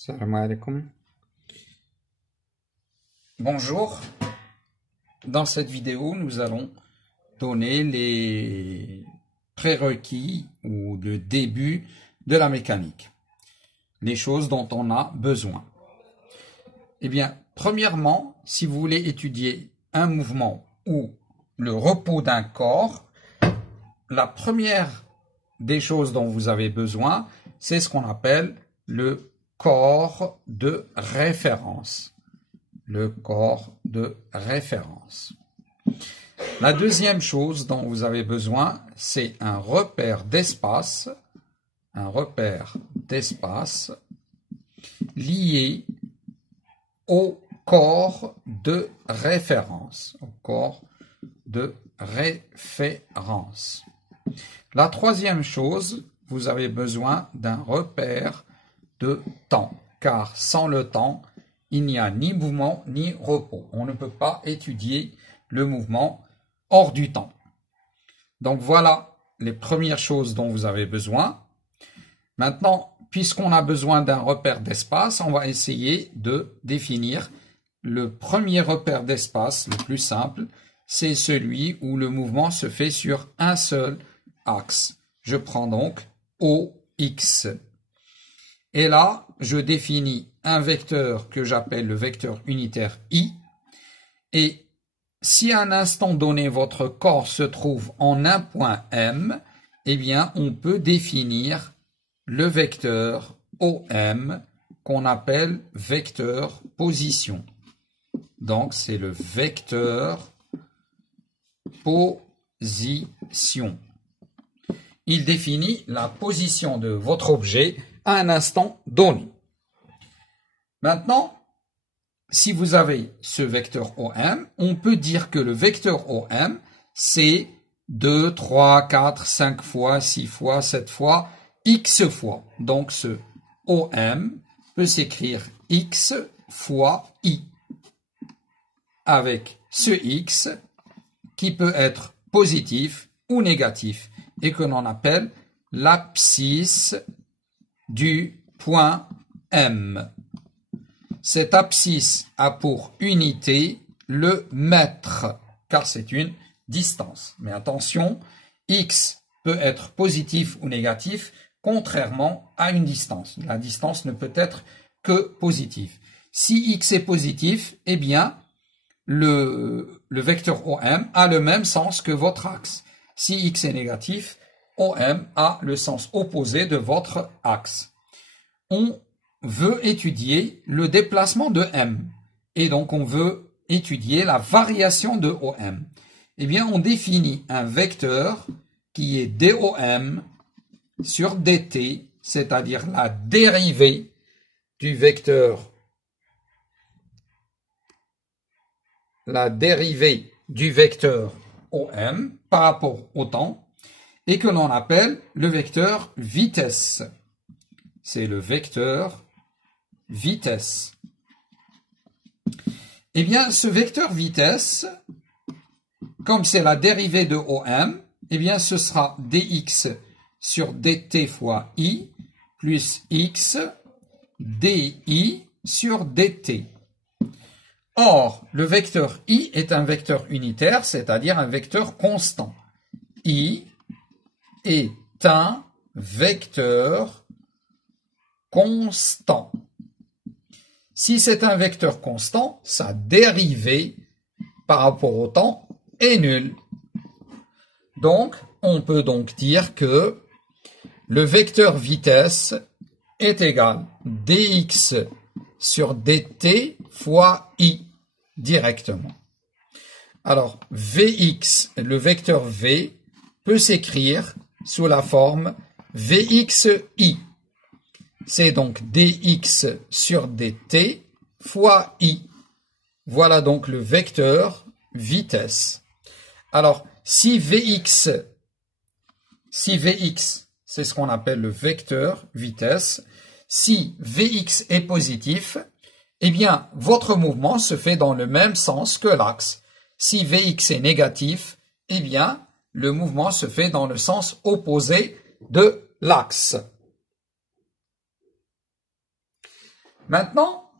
Salam alaikum. Bonjour. Dans cette vidéo, nous allons donner les prérequis ou le début de la mécanique. Les choses dont on a besoin. Eh bien, premièrement, si vous voulez étudier un mouvement ou le repos d'un corps, la première des choses dont vous avez besoin, c'est ce qu'on appelle le corps de référence. Le corps de référence. La deuxième chose dont vous avez besoin, c'est un repère d'espace lié au corps de référence. Au corps de référence. La troisième chose, vous avez besoin d'un repère de temps, car sans le temps, il n'y a ni mouvement ni repos. On ne peut pas étudier le mouvement hors du temps. Donc voilà les premières choses dont vous avez besoin. Maintenant, puisqu'on a besoin d'un repère d'espace, on va essayer de définir le premier repère d'espace, le plus simple, c'est celui où le mouvement se fait sur un seul axe. Je prends donc OX. Et là, je définis un vecteur que j'appelle le vecteur unitaire I. Et si à un instant donné, votre corps se trouve en un point M, eh bien, on peut définir le vecteur OM qu'on appelle vecteur position. Donc, c'est le vecteur position. Il définit la position de votre objet à un instant donné. Maintenant, si vous avez ce vecteur OM, on peut dire que le vecteur OM, c'est 2, 3, 4, 5 fois, 6 fois, 7 fois, X fois. Donc ce OM peut s'écrire X fois I, avec ce X qui peut être positif ou négatif et que l'on appelle l'abscisse du point M. Cette abscisse a pour unité le mètre, car c'est une distance. Mais attention, X peut être positif ou négatif, contrairement à une distance. La distance ne peut être que positive. Si X est positif, eh bien, le vecteur OM a le même sens que votre axe. Si X est négatif, OM a le sens opposé de votre axe. On veut étudier le déplacement de M. Et donc, on veut étudier la variation de OM. Eh bien, on définit un vecteur qui est DOM sur DT, c'est-à-dire la dérivée du vecteur OM par rapport au temps et que l'on appelle le vecteur vitesse. C'est le vecteur vitesse. Eh bien, ce vecteur vitesse, comme c'est la dérivée de OM, eh bien, ce sera dx sur dt fois i plus x di sur dt. Or, le vecteur i est un vecteur unitaire, c'est-à-dire un vecteur constant. I est un vecteur constant. Si c'est un vecteur constant, sa dérivée par rapport au temps est nulle. Donc, on peut donc dire que le vecteur vitesse est égal dx sur dt fois i directement. Alors, vx, le vecteur v, peut s'écrire sous la forme vxi. C'est donc dx sur dt fois i. Voilà donc le vecteur vitesse. Alors, si Vx, c'est ce qu'on appelle le vecteur vitesse, si Vx est positif, eh bien, votre mouvement se fait dans le même sens que l'axe. Si Vx est négatif, eh bien, le mouvement se fait dans le sens opposé de l'axe. Maintenant,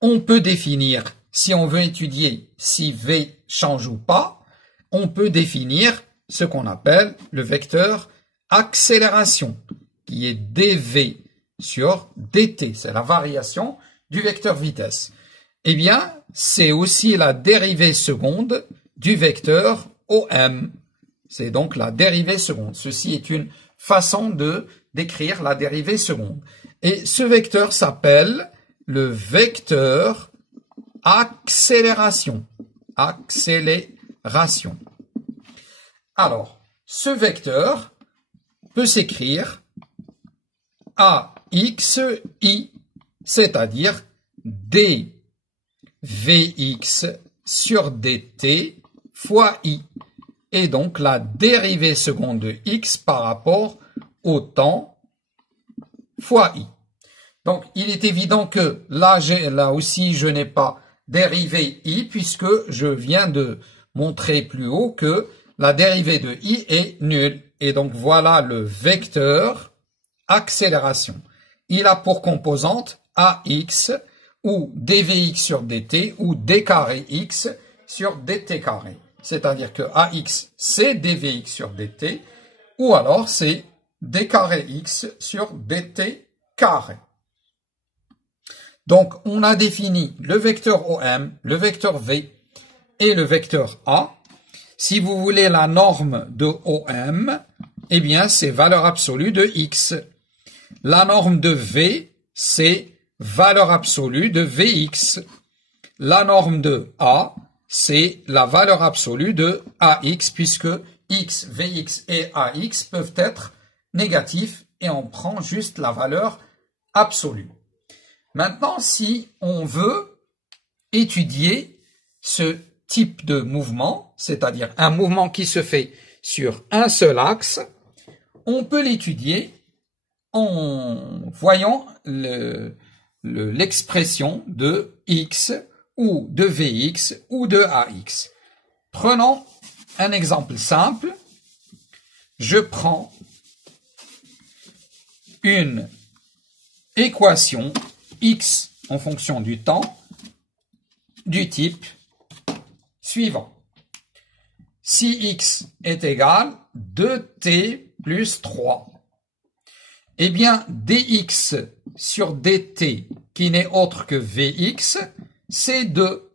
on peut définir, si on veut étudier si V change ou pas, on peut définir ce qu'on appelle le vecteur accélération, qui est dv sur dt, c'est la variation du vecteur vitesse. Eh bien, c'est aussi la dérivée seconde du vecteur OM. C'est donc la dérivée seconde. Ceci est une façon de décrire la dérivée seconde. Et ce vecteur s'appelle le vecteur accélération. Accélération. Alors, ce vecteur peut s'écrire AXI, c'est-à-dire dvx sur dt fois i. Et donc la dérivée seconde de x par rapport au temps fois i. Donc il est évident que là aussi je n'ai pas dérivé i puisque je viens de montrer plus haut que la dérivée de i est nulle. Et donc voilà le vecteur accélération. Il a pour composante ax ou dvx sur dt ou d carré x sur dt carré. C'est-à-dire que ax c'est dvx sur dt ou alors c'est d carré x sur dt carré. Donc on a défini le vecteur OM, le vecteur V et le vecteur A. Si vous voulez la norme de OM, eh bien c'est valeur absolue de x. La norme de V, c'est valeur absolue de Vx. La norme de A, c'est la valeur absolue de AX, puisque X, Vx et AX peuvent être négatifs et on prend juste la valeur absolue. Maintenant, si on veut étudier ce type de mouvement, c'est-à-dire un mouvement qui se fait sur un seul axe, on peut l'étudier en voyant l'expression de x ou de Vx ou de Ax. Prenons un exemple simple. Je prends une équation x en fonction du temps du type suivant. Si x est égal à 2t plus 3, eh bien dx sur dt, qui n'est autre que Vx, c'est 2.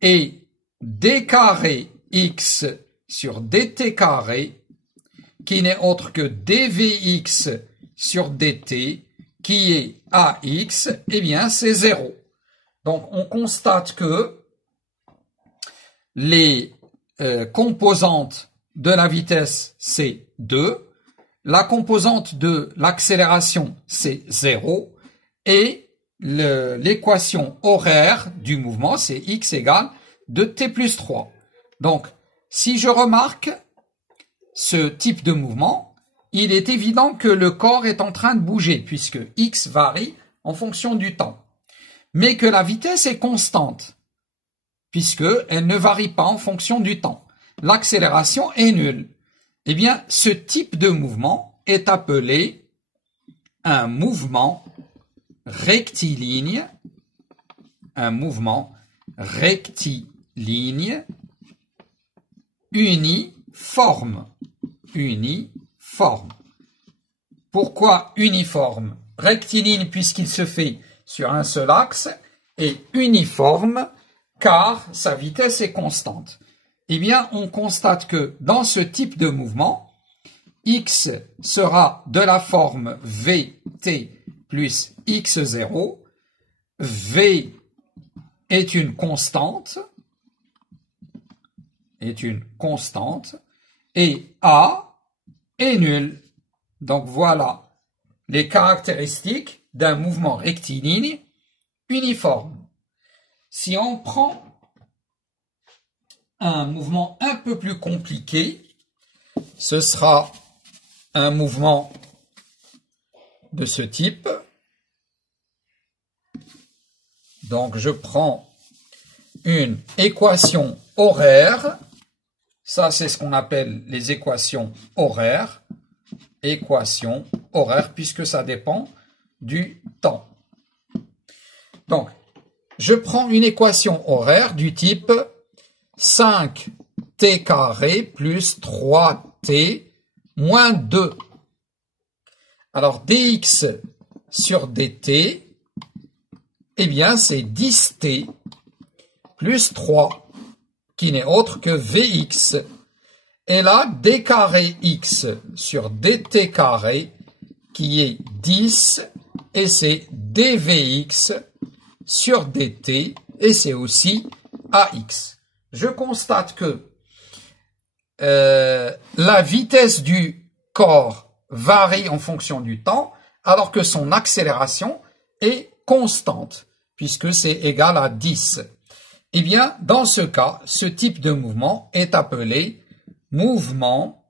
Et d carré x sur dt carré, qui n'est autre que dvx sur dt, qui est ax, eh bien c'est 0. Donc on constate que les composantes de la vitesse, c'est 2. La composante de l'accélération, c'est 0. Et l'équation horaire du mouvement, c'est x égale 2t plus 3. Donc, si je remarque ce type de mouvement, il est évident que le corps est en train de bouger, puisque x varie en fonction du temps. Mais que la vitesse est constante, puisqu'elle ne varie pas en fonction du temps. L'accélération est nulle. Eh bien, ce type de mouvement est appelé un mouvement rectiligne, uniforme. Pourquoi uniforme? Rectiligne puisqu'il se fait sur un seul axe et uniforme car sa vitesse est constante. Eh bien, on constate que dans ce type de mouvement, x sera de la forme vt plus x0. V est une constante, et A est nul. Donc voilà les caractéristiques d'un mouvement rectiligne uniforme. Si on prend un mouvement un peu plus compliqué, ce sera un mouvement de ce type. Donc je prends une équation horaire. Ça, c'est ce qu'on appelle les équations horaires. Équation horaire, puisque ça dépend du temps. Donc, je prends une équation horaire du type 5t carré plus 3t moins 2. Alors, dx sur dt, eh bien, c'est 10t plus 3, qui n'est autre que vx. Et là, d carré x sur dt carré, qui est 10, et c'est dvx sur dt, et c'est aussi ax. Je constate que la vitesse du corps varie en fonction du temps, alors que son accélération est constante, puisque c'est égal à 10. Eh bien, dans ce cas, ce type de mouvement est appelé mouvement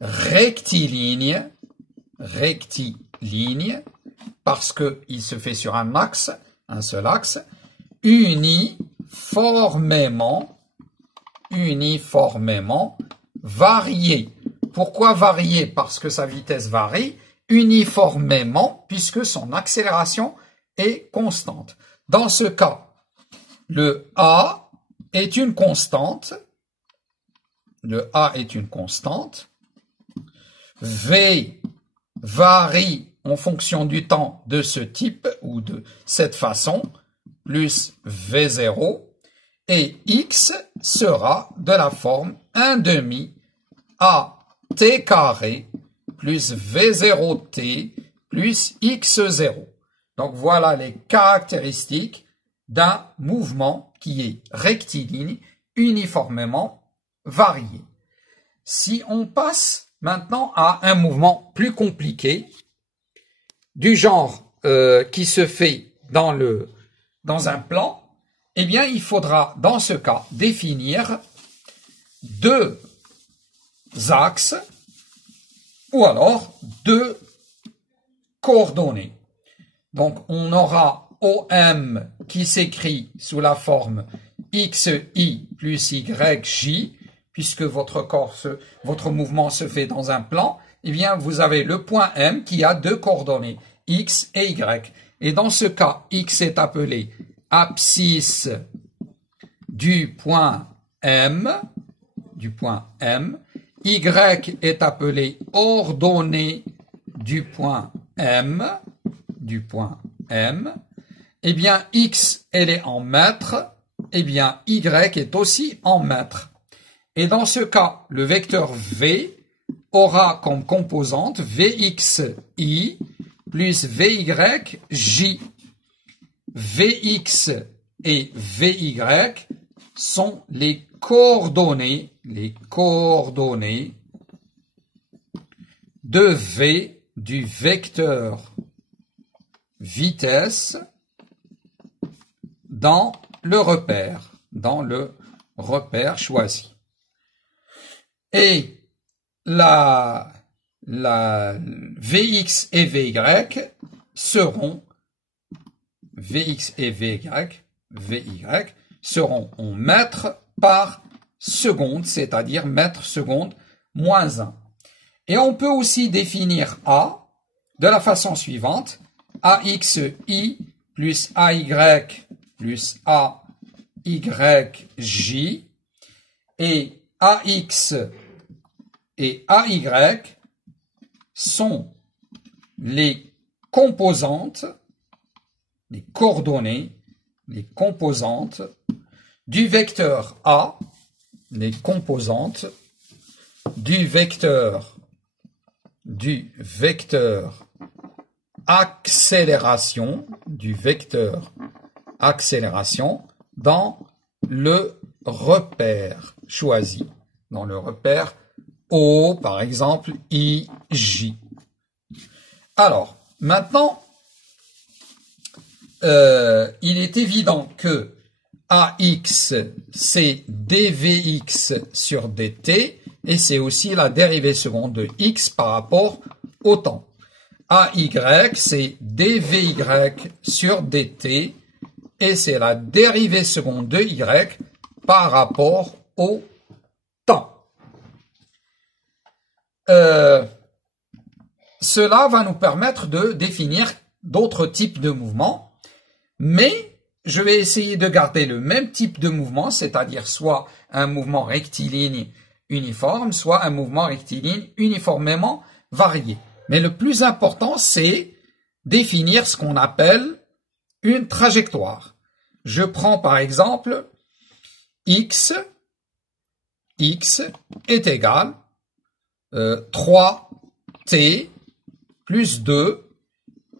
rectiligne, parce qu'il se fait sur un axe, un seul axe, uniformément varié. Pourquoi varié? Parce que sa vitesse varie, uniformément, puisque son accélération est constante. Dans ce cas, le A est une constante. Le A est une constante. V varie en fonction du temps de ce type ou de cette façon, plus V0. Et X sera de la forme 1/2 AT carré plus V0T plus X0. Donc voilà les caractéristiques d'un mouvement qui est rectiligne, uniformément varié. Si on passe maintenant à un mouvement plus compliqué, du genre qui se fait dans un plan, eh bien il faudra dans ce cas définir deux axes ou alors deux coordonnées. Donc, on aura OM qui s'écrit sous la forme XI plus YJ, puisque votre mouvement se fait dans un plan, eh bien, vous avez le point M qui a deux coordonnées, X et Y. Et dans ce cas, X est appelé abscisse du point M, Y est appelé ordonnée du point M, eh bien, X, elle est en mètres, eh bien, Y est aussi en mètres. Et dans ce cas, le vecteur V aura comme composante VXI plus VYJ. VX et VY sont les coordonnées de V du vecteur vitesse dans le repère choisi. Et la Vx et Vy seront en mètres par seconde, c'est-à-dire mètres seconde moins 1. Et on peut aussi définir A de la façon suivante, AXI plus AY plus AYJ, et AX et AY sont les composantes, les coordonnées, les composantes du vecteur A, les composantes du vecteur accélération, dans le repère choisi, dans le repère O, par exemple, IJ. Alors, maintenant, il est évident que AX, c'est dVx sur dt, et c'est aussi la dérivée seconde de x par rapport au temps. AY, c'est dVy sur dt, et c'est la dérivée seconde de y par rapport au temps. cela va nous permettre de définir d'autres types de mouvements, mais je vais essayer de garder le même type de mouvement, c'est-à-dire soit un mouvement rectiligne uniforme, soit un mouvement rectiligne uniformément varié. Mais le plus important, c'est définir ce qu'on appelle une trajectoire. Je prends par exemple x est égal 3t plus 2,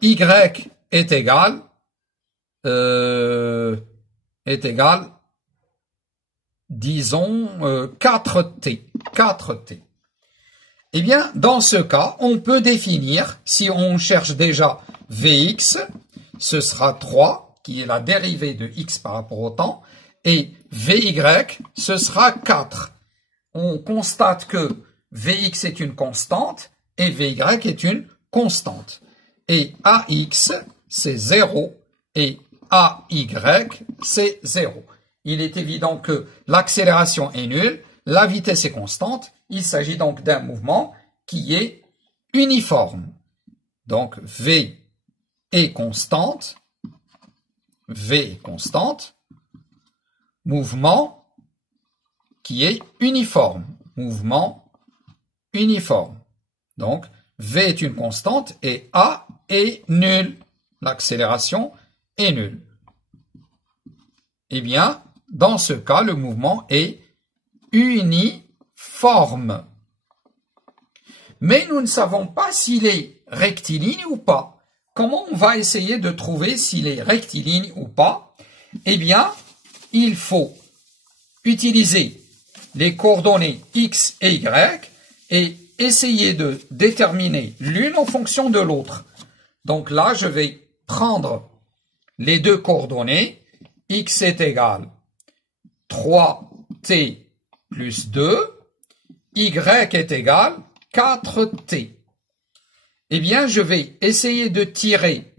y est égal disons 4t. Eh bien, dans ce cas, on peut définir, si on cherche déjà Vx, ce sera 3, qui est la dérivée de x par rapport au temps, et Vy, ce sera 4. On constate que Vx est une constante et Vy est une constante. Et Ax, c'est 0 et Ay, c'est 0. Il est évident que l'accélération est nulle, la vitesse est constante, il s'agit donc d'un mouvement qui est uniforme. Donc V est constante, mouvement qui est uniforme, Donc V est une constante et A est nul, l'accélération est nulle. Eh bien, dans ce cas, le mouvement est uniforme. Mais nous ne savons pas s'il est rectiligne ou pas. Comment on va essayer de trouver s'il est rectiligne ou pas? Eh bien, il faut utiliser les coordonnées x et y et essayer de déterminer l'une en fonction de l'autre. Donc là, je vais prendre les deux coordonnées. X est égal 3t plus 2, y est égal 4t. Eh bien, je vais essayer de tirer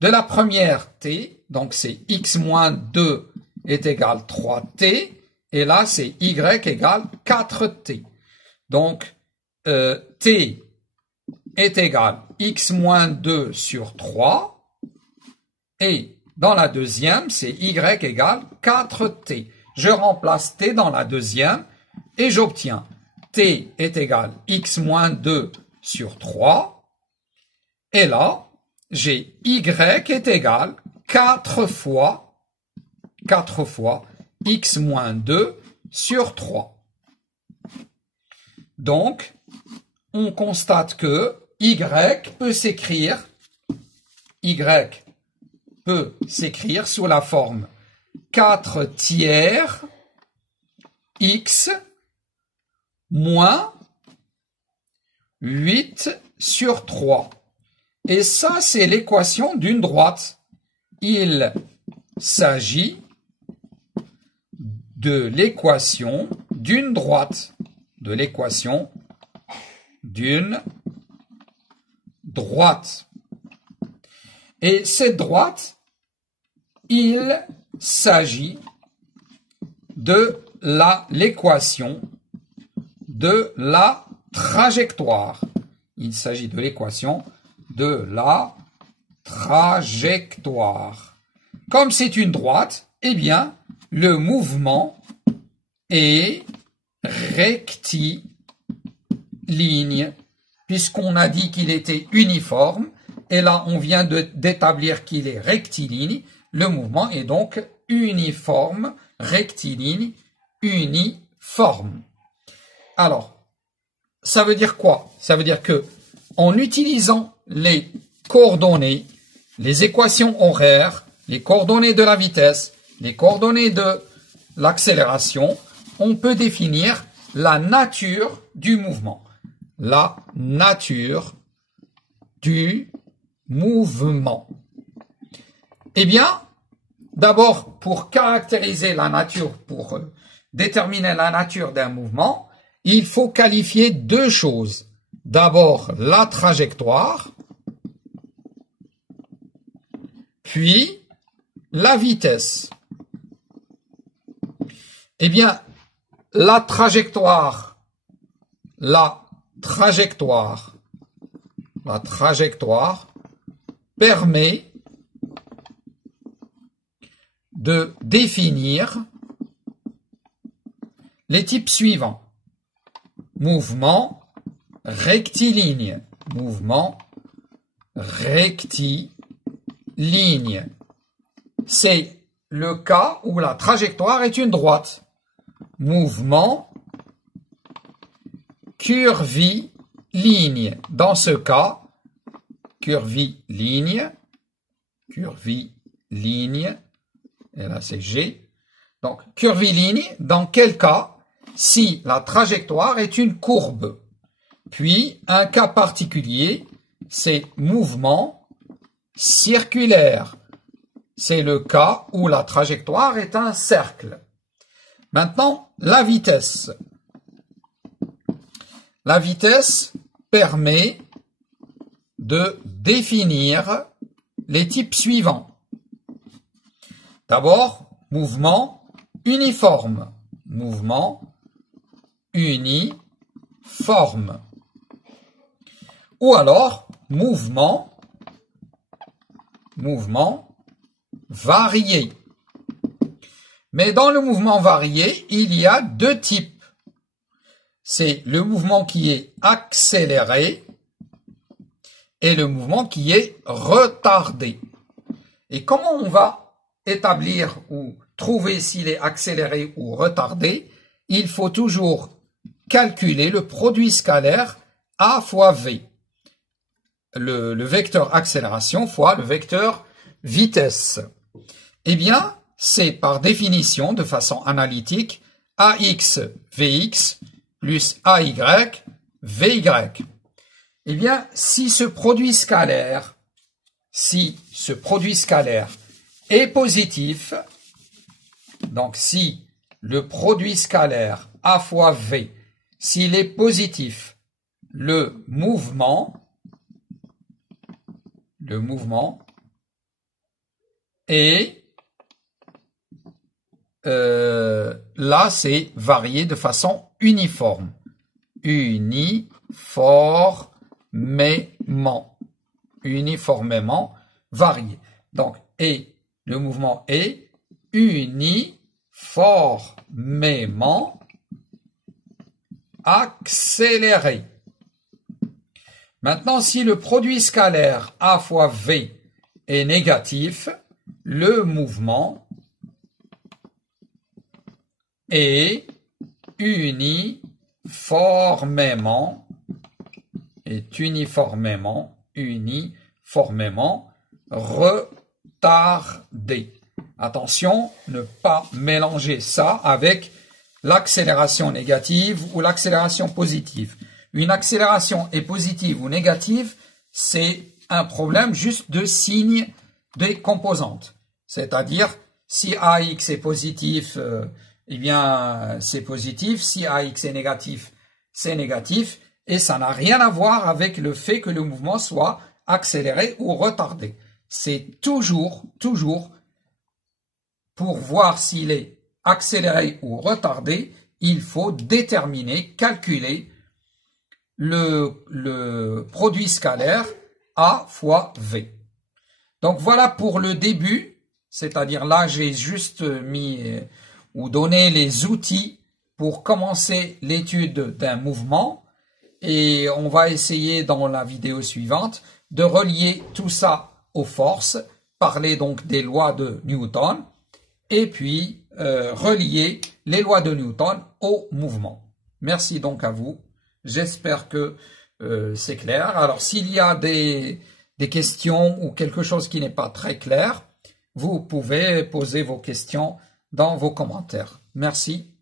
de la première t, donc c'est x moins 2 est égal 3t, et là c'est y égale 4t. Donc, t est égal x moins 2 sur 3, et dans la deuxième, c'est y égale 4t. Je remplace t dans la deuxième et j'obtiens t est égal x moins 2 sur 3. Et là, j'ai y est égal 4 fois x moins 2 sur 3. Donc, on constate que y peut s'écrire sous la forme 4 tiers x moins 8 sur 3. Et ça, c'est l'équation d'une droite. Il s'agit de l'équation d'une droite. Et cette droite, il s'agit de l'équation de la trajectoire. Il s'agit de l'équation de la trajectoire. Comme c'est une droite, eh bien, le mouvement est rectiligne, puisqu'on a dit qu'il était uniforme, et là on vient d'établir qu'il est rectiligne. Le mouvement est donc uniforme, rectiligne, uniforme. Alors, ça veut dire quoi? Ça veut dire que en utilisant les coordonnées, les équations horaires, les coordonnées de la vitesse, les coordonnées de l'accélération, on peut définir la nature du mouvement. La nature du mouvement. Eh bien, d'abord, pour caractériser la nature, pour déterminer la nature d'un mouvement, il faut qualifier deux choses. D'abord, la trajectoire, puis la vitesse. Eh bien, la trajectoire la trajectoire permet de définir les types suivants. Mouvement rectiligne. Mouvement rectiligne. C'est le cas où la trajectoire est une droite. Mouvement curviligne. Dans ce cas, curviligne, et là c'est G. Donc, curviligne, dans quel cas? Si la trajectoire est une courbe. Puis, un cas particulier, c'est mouvement circulaire. C'est le cas où la trajectoire est un cercle. Maintenant, la vitesse. La vitesse permet de définir les types suivants. D'abord, mouvement uniforme. Mouvement uniforme. Ou alors, mouvement varié. Mais dans le mouvement varié, il y a deux types. C'est le mouvement qui est accéléré et le mouvement qui est retardé. Et comment on va établir ou trouver s'il est accéléré ou retardé? Il faut toujours calculer le produit scalaire A fois V. Le vecteur accélération fois le vecteur vitesse. Eh bien, c'est par définition, de façon analytique, AX VX plus AY VY. Eh bien, si ce produit scalaire est positif, donc si le produit scalaire A fois V, s'il est positif, le mouvement est là, c'est varié de façon uniforme. Uniformément varié. Donc, et le mouvement est uniformément accéléré. Maintenant, si le produit scalaire A fois V est négatif, le mouvement est uniformément retardé. Attention, ne pas mélanger ça avec l'accélération négative ou l'accélération positive. Une accélération est positive ou négative, c'est un problème juste de signe des composantes. C'est-à-dire, si AX est positif, eh bien, c'est positif. Si AX est négatif, c'est négatif. Et ça n'a rien à voir avec le fait que le mouvement soit accéléré ou retardé. C'est toujours, pour voir s'il est accéléré ou retardé, il faut déterminer, calculer le produit scalaire A fois V. Donc voilà pour le début, c'est-à-dire là j'ai juste mis ou donné les outils pour commencer l'étude d'un mouvement et on va essayer dans la vidéo suivante de relier tout ça aux forces, parler donc des lois de Newton et puis relier les lois de Newton au mouvement. Merci donc à vous. J'espère que c'est clair. Alors, s'il y a des questions ou quelque chose qui n'est pas très clair, vous pouvez poser vos questions dans vos commentaires. Merci.